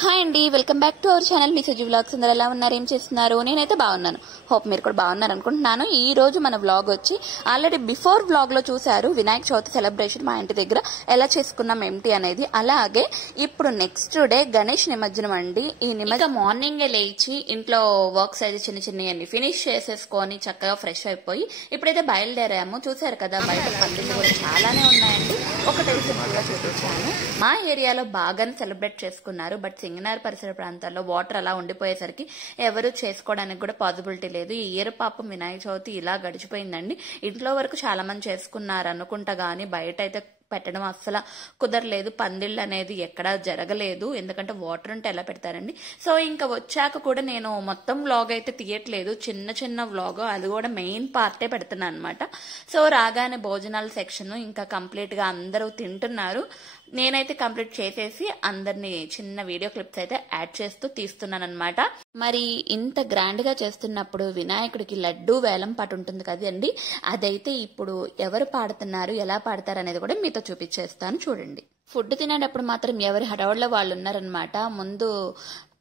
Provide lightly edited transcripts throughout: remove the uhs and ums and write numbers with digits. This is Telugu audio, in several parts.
హాయ్ అండి, welcome back to our channel. మీ సుజీ వ్లాగ్స్ అందరూ ఎలా ఉన్నారు, ఏం చేస్తున్నారు? నేనైతే బాగున్నాను. హోప్ మీరు కూడా బాగున్నారు అనుకుంటున్నాను. ఈ రోజు మన వ్లాగ్ వచ్చి ఆల్రెడీ బిఫోర్ వ్లాగ్ లో చూసారు వినాయక చవితి సెలబ్రేషన్ మా ఇంటి దగ్గర ఎలా చేసుకున్నాం ఏమిటి అనేది. అలాగే ఇప్పుడు నెక్స్ట్ డే గణేష్ నిమజ్జనం అండి. ఈ నిమజ్జనం మార్నింగే లేచి ఇంట్లో వర్క్స్ అయితే చిన్న చిన్న ఫినిష్ చేసేసుకొని చక్కగా ఫ్రెష్ అయిపోయి ఇప్పుడైతే బయలుదేరాము. చూసారు కదా, బయట పందిళ్ళు కూడా చాలానే ఉన్నాయండి. ఒకటి సింపుల్ గా చూపించాను. మా ఏరియాలో బాగానే సెలబ్రేట్ చేసుకున్నారు. బట్ సింగనార్ పరిసర ప్రాంతాల్లో వాటర్ అలా ఉండిపోయేసరికి ఎవరు చేసుకోవడానికి కూడా పాసిబిలిటీ లేదు. ఈ ఇయర్ పాపం వినాయక చవితి ఇలా గడిచిపోయిందండి. ఇంట్లో వరకు చాలా మంది చేసుకున్నారు అనుకుంటా గానీ బయట అయితే పెట్టడం అస్సలు కుదరలేదు. పందిళ్ళు అనేది ఎక్కడా జరగలేదు, ఎందుకంటే వాటర్ ఉంటే ఎలా పెడతారండి. సో ఇంకా వచ్చాక కూడా నేను మొత్తం వ్లాగ్ అయితే తీయట్లేదు, చిన్న చిన్న వ్లాగ్, అది కూడా మెయిన్ పార్టే పెడుతున్నాను అనమాట. సో రాగానే భోజనాల సెక్షన్ ఇంకా కంప్లీట్ గా అందరూ తింటున్నారు. నేనైతే కంప్లీట్ చేసేసి అందరినీ చిన్న వీడియో క్లిప్స్ అయితే యాడ్ చేస్తూ తీస్తున్నాను అనమాట. మరి ఇంత గ్రాండ్ గా చేస్తున్నప్పుడు వినాయకుడికి లడ్డు వేలం పాట ఉంటుంది కదండి, అదైతే ఇప్పుడు ఎవరు పాడుతున్నారు, ఎలా పాడతారు అనేది కూడా మీతో చూపించేస్తాను చూడండి. ఫుడ్ తినేటప్పుడు మాత్రం ఎవరి హడావుడిలో వాళ్ళు ఉన్నారనమాట. ముందు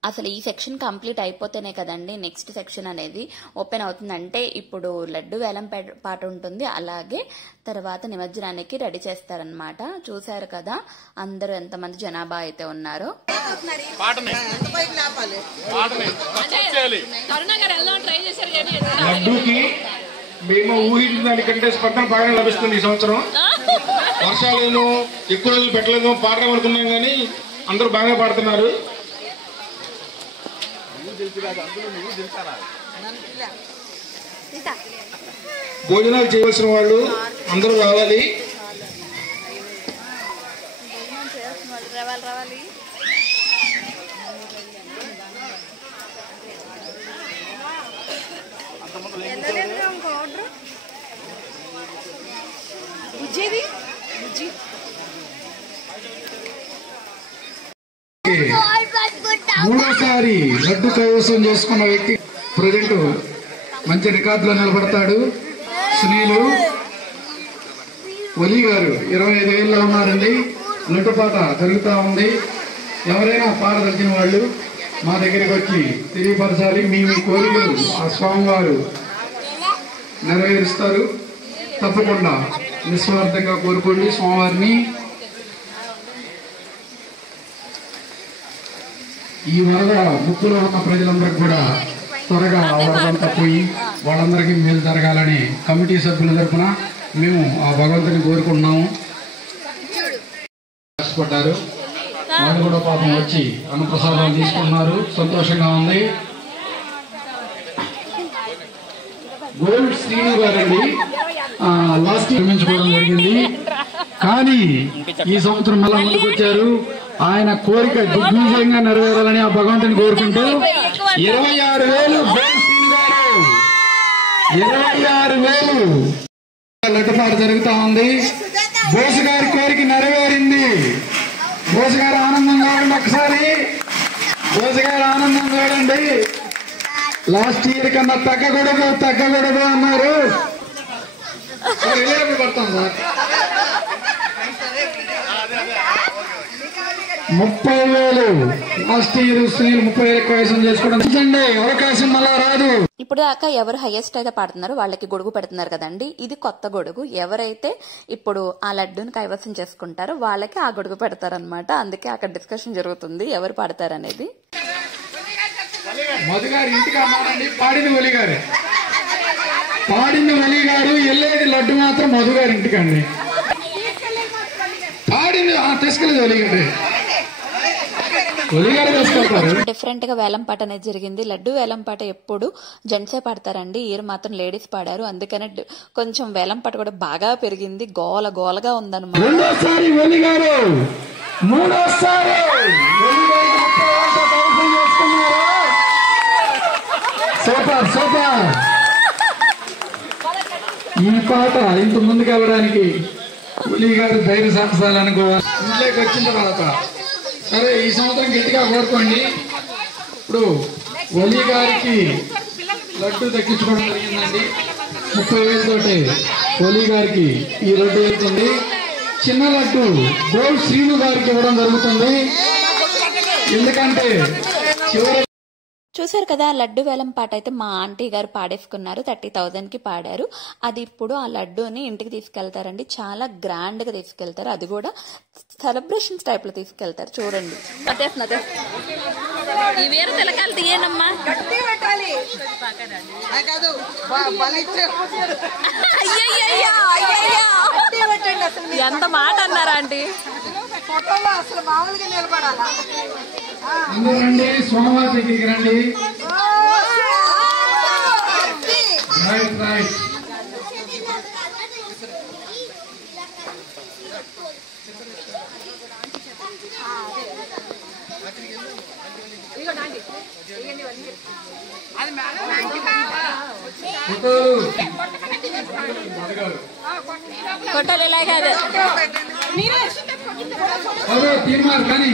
అసలు ఈ సెక్షన్ కంప్లీట్ అయిపోతేనే కదండి నెక్స్ట్ సెక్షన్ అనేది ఓపెన్ అవుతుంది. అంటే ఇప్పుడు లడ్డు వేలం పాట ఉంటుంది, అలాగే తర్వాత నిమజ్జనానికి రెడీ చేస్తారనమాట. చూసారు కదా అందరూ ఎంతమంది జనాభా అయితే ఉన్నారో. లడ్డూకి మేము ఊహించిన దానికంటే స్పందన బాగా లభిస్తుంది ఈ సంవత్సరం. వర్షాలేను ఎక్కువ రోజులు పెట్టలేదు, పాడడం అనుకున్నాం కానీ అందరూ బాగా పాడుతున్నారు. భోజనాలు చేయవలసిన వాళ్ళు అందరూ రావాలి. మూడోసారి లడ్డు కైవసం చేసుకున్న వ్యక్తి ప్రజెంట్ మంచి రికార్డులో నిలబడతాడు. సునీలు ఒలి గారు 25 ఏళ్ళలో ఉన్నారండి. లడ్డు పాట జరుగుతూ ఉంది. ఎవరైనా పాడదలిచిన వాళ్ళు మా దగ్గరికి వచ్చి తెలియపరచాలి. మీ కోరికలు ఆ స్వామివారు నెరవేరుస్తారు. తప్పకుండా నిస్వార్థంగా కోరుకోండి స్వామివారిని. ఈ వరద ముక్కులో ఉన్న ప్రజలందరికీ కూడా త్వరగా వరదంతా పోయి వాళ్ళందరికీ మేలు జరగాలని కమిటీ సభ్యుల తరఫున మేము ఆ భగవంతుని కోరుకుంటున్నాము. కష్టపడ్డారు, వాళ్ళు కూడా పాపం వచ్చి అన్నప్రసాదాలు తీసుకుంటున్నారు. సంతోషంగా ఉంది. గోల్డ్ శ్రీను గారండి లాస్ట్ నిర్మించుకోవడం జరిగింది, కానీ ఈ సంవత్సరం మళ్ళా ముందుకు వచ్చారు. ఆయన కోరిక దిగ్విజయంగా నెరవేరాలని ఆ భగవంతుని కోరుకుంటూ 26,000 గోల్డ్ శ్రీను గారు 26,000 లడ్డుపాట జరుగుతా ఉంది. బోసు గారి కోరిక నెరవేరింది. బోసు గారు ఆనందం చూడండి ఒకసారి. బోసు గారు ఆనందం చూడండి. లాస్ట్ ఇయర్ కన్నా తగ్గకూడదు అన్నారు. పడతాం సార్. 30,000 లాస్ట్ ఇయర్ స్త్రీలు 30,000 కైవసం చేసుకోవడం అవకాశం మళ్ళా రాదు. ఇప్పుడు దాకా ఎవరు హైయెస్ట్ అయితే పాడుతున్నారో వాళ్ళకి గొడుగు పెడుతున్నారు కదండి, ఇది కొత్త గొడుగు. ఎవరైతే ఇప్పుడు ఆ లడ్డూని కైవసం చేసుకుంటారో వాళ్ళకి ఆ గొడుగు పెడతారనమాట. అందుకే అక్కడ డిస్కషన్ జరుగుతుంది ఎవరు పాడతారనేది. మధుగారు ఇంటికి అన్నారండి. పాడింది ఒలి గారు, వెళ్ళేది లడ్డు మాత్రం మధుగారి ఇంటికండి. పాడింది తీసుకెళ్ళేది ఒలి గారు తీసుకెళ్తారు. డిఫరెంట్ గా వేలం పాట అనేది జరిగింది. లడ్డు వేలం పాట ఎప్పుడు జెంట్సే పాడతారండి, ఇయర్ మాత్రం లేడీస్ పాడారు. అందుకనే కొంచెం వేలం పాట కూడా బాగా పెరిగింది, గోలగా ఉందన్నమాట. రెండోసారి ఒలి గారు, మూడోసారి సూపర్. ఈ పాట ఇంత ముందుకు వెళ్ళడానికి ఒలి గారు ధైర్య సాహసాలు అనుకోవాలి. ఇంట్లోకి వచ్చిన తర్వాత సరే ఈ సంవత్సరం గట్టిగా కోరుకోండి. ఇప్పుడు ఒలి గారికి లడ్డు దక్కించుకోవడం జరిగిందండి. 30,000 తోటి ఒలి గారికి ఈ లడ్డు వెళ్తుంది. చిన్న లడ్డు గోల్డ్ శ్రీను గారికి ఇవ్వడం జరుగుతుంది. ఎందుకంటే చివరి చూసారు కదా, లడ్డు వేలం పాట అయితే మా ఆంటీ గారు పాడేసుకున్నారు. 30,000కి పాడారు. అది ఇప్పుడు ఆ లడ్డూని ఇంటికి తీసుకెళ్తారండి. చాలా గ్రాండ్ గా తీసుకెళ్తారు. అది కూడా సెలబ్రేషన్స్ టైప్ లో తీసుకెళ్తారు. చూడండి, ఈ వేరు తిలకాలు తీయనమ్మా. ఎంత మాట అన్నారా ఆంటీ? అందరూ రండి, సోమవారం దగ్గరికి రండి. Right right. ఫోటోలు ఇలా కాదు, తీర్మార్ కానీ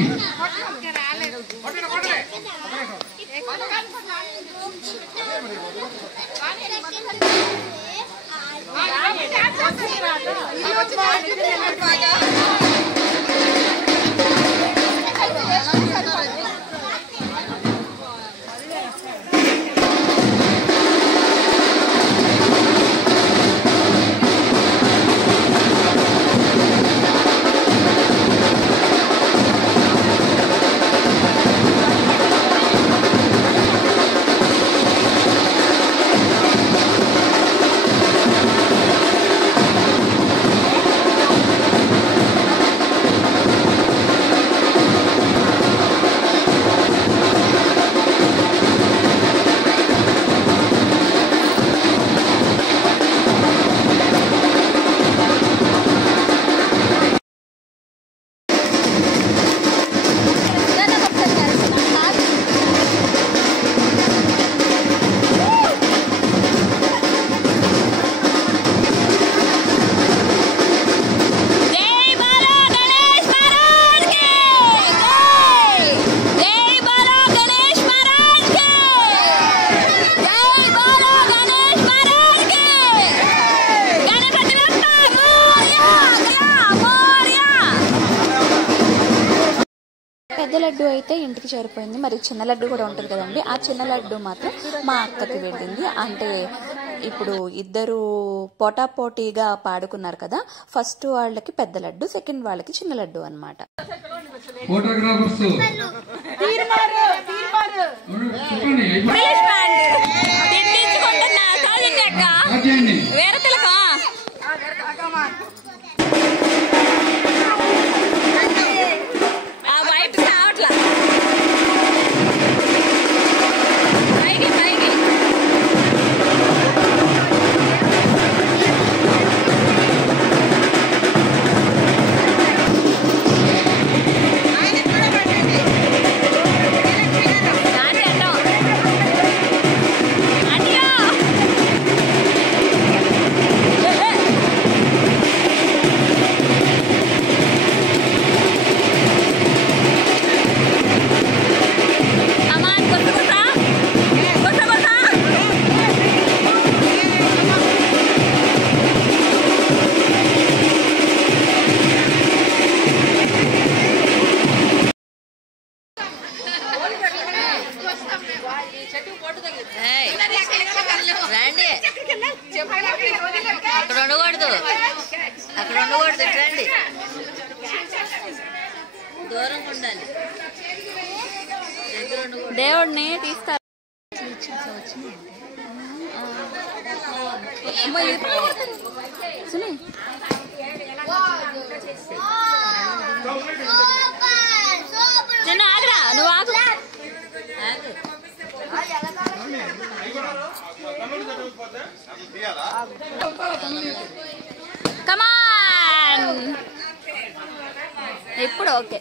పెద్ద లడ్డు అయితే ఇంటికి చేరిపోయింది. మరి చిన్న లడ్డు కూడా ఉంటుంది కదండి, ఆ చిన్న లడ్డు మాత్రం మా అక్కకి వెళ్ళింది. అంటే ఇప్పుడు ఇద్దరు పోటాపోటీగా పాడుకున్నారు కదా, ఫస్ట్ వాళ్ళకి పెద్ద లడ్డు, సెకండ్ వాళ్ళకి చిన్న లడ్డు అన్నమాట. అక్కడ ఉండకూడదు, అక్కడ ఉండకూడదు, రండి, దూరంగా ఉండాలి, దేవుడిని తీస్తారు. ఆగరా, నువ్వు ఆగు. కమాన్, ఇప్పుడు ఓకే.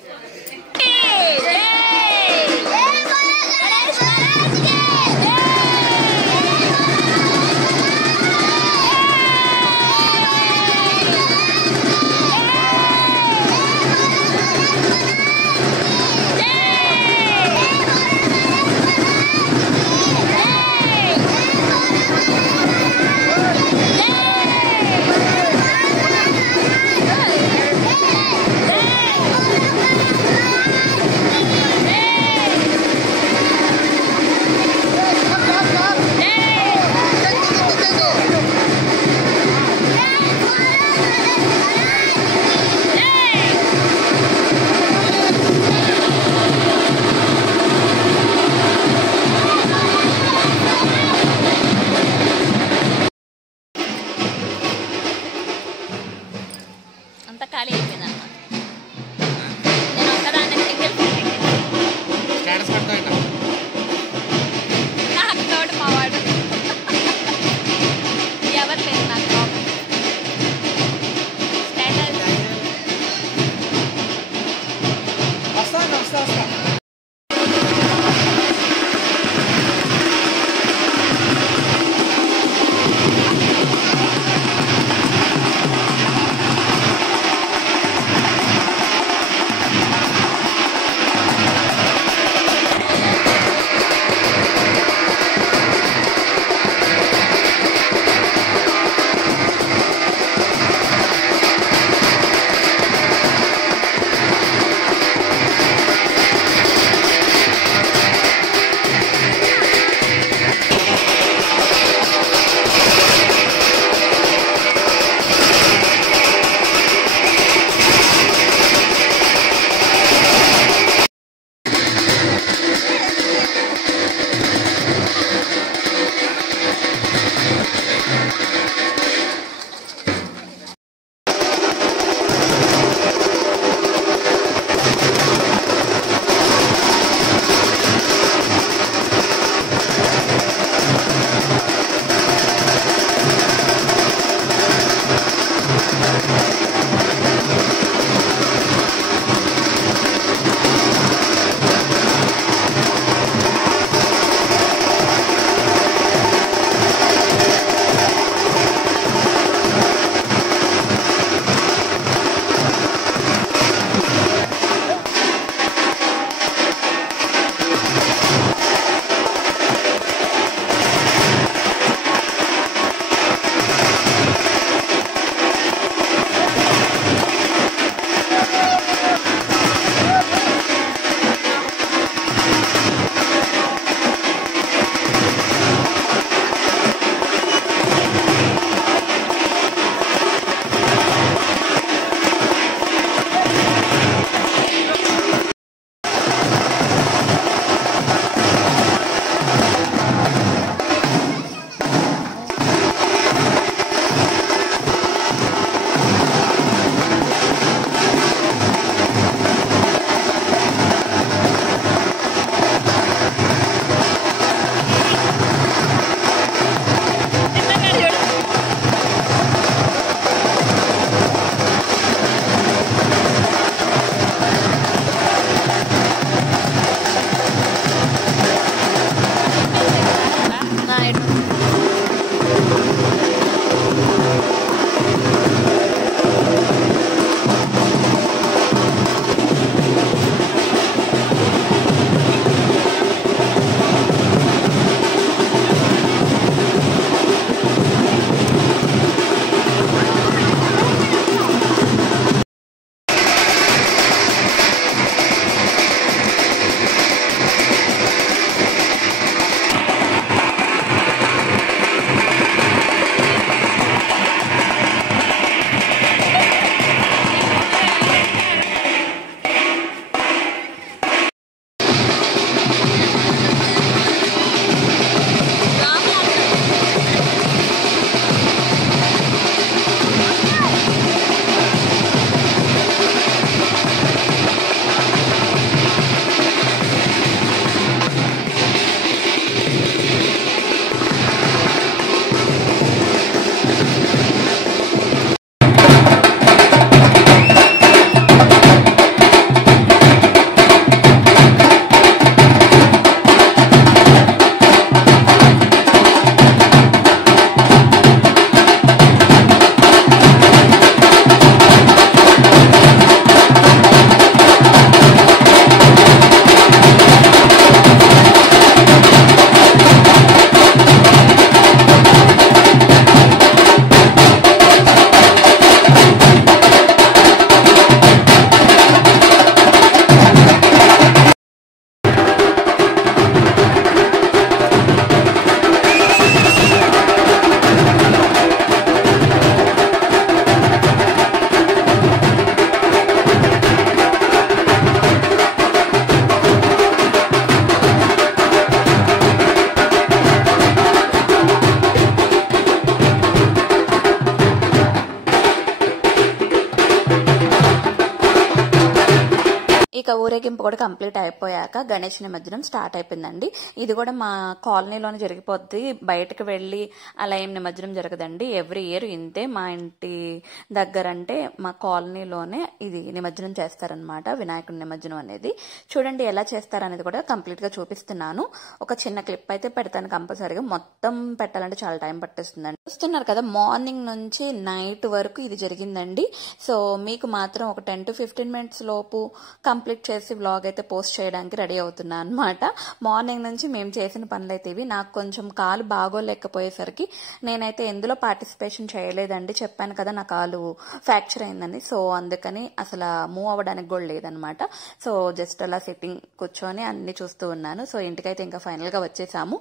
ఇక ఊరేగింపు కూడా కంప్లీట్ అయిపోయాక గణేష్ నిమజ్జనం స్టార్ట్ అయిపోయిందండి. ఇది కూడా మా కాలనీలోనే జరిగిపోద్ది, బయటకు వెళ్ళి అలా ఏం నిమజ్జనం జరగదండి. ఎవ్రీ ఇయర్ ఇంతే, మా ఇంటి దగ్గర అంటే మా కాలనీలోనే ఇది నిమజ్జనం చేస్తారనమాట, వినాయకుడి నిమజ్జనం అనేది. చూడండి ఎలా చేస్తారనేది కూడా కంప్లీట్ గా చూపిస్తున్నాను. ఒక చిన్న క్లిప్ అయితే పెడతాను కంపల్సరీగా, మొత్తం పెట్టాలంటే చాలా టైం పట్టేస్తుందండి. చూస్తున్నారు కదా, మార్నింగ్ నుంచి నైట్ వరకు ఇది జరిగిందండి. సో మీకు మాత్రం ఒక 10 to 15 minutes లోపు కంప్లీట్ చేసి వ్లాగ్ అయితే పోస్ట్ చేయడానికి రెడీ అవుతున్నా అనమాట. మార్నింగ్ నుంచి మేము చేసిన పనులు అయితే ఇవి. నాకు కొంచెం కాలు బాగోలేకపోయేసరికి నేనైతే ఎందులో పార్టిసిపేషన్ చేయలేదండి. చెప్పాను కదా నా కాలు ఫ్రాక్చర్ అయిందని, సో అందుకని అసలు మూవ్ అవ్వడానికి కూడా లేదనమాట. సో జస్ట్ అలా సిట్టింగ్ కూర్చొని అన్ని చూస్తూ ఉన్నాను. సో ఇంటికైతే ఇంకా ఫైనల్ గా వచ్చేసాము.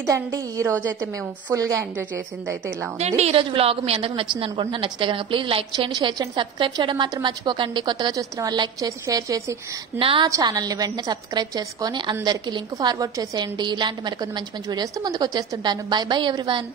ఇదండి ఈ రోజు అయితే మేము ఫుల్ గా ఎంజాయ్ చేసింది అయితే ఇలా ఉంది. ఈ రోజు వ్లాగ్ మీ అందరికి నచ్చింది అనుకుంటున్నా. నచ్చితే కనుక ప్లీజ్ లైక్ చేయండి, షేర్ చేయండి, సబ్స్క్రైబ్ చేయడం మాత్రం మర్చిపోకండి. కొత్తగా చూస్తున్న వాళ్ళు లైక్ చేసి షేర్ చేసి నా ఛానల్ ని వెంటనే సబ్స్క్రైబ్ చేసుకొని అందరికి లింక్ ఫార్వర్డ్ చేసేయండి. ఇలాంటి మరికొన్ని మంచి మంచి వీడియోస్ తో ముందుకు వచ్చేస్తుంటాను. By by everyone.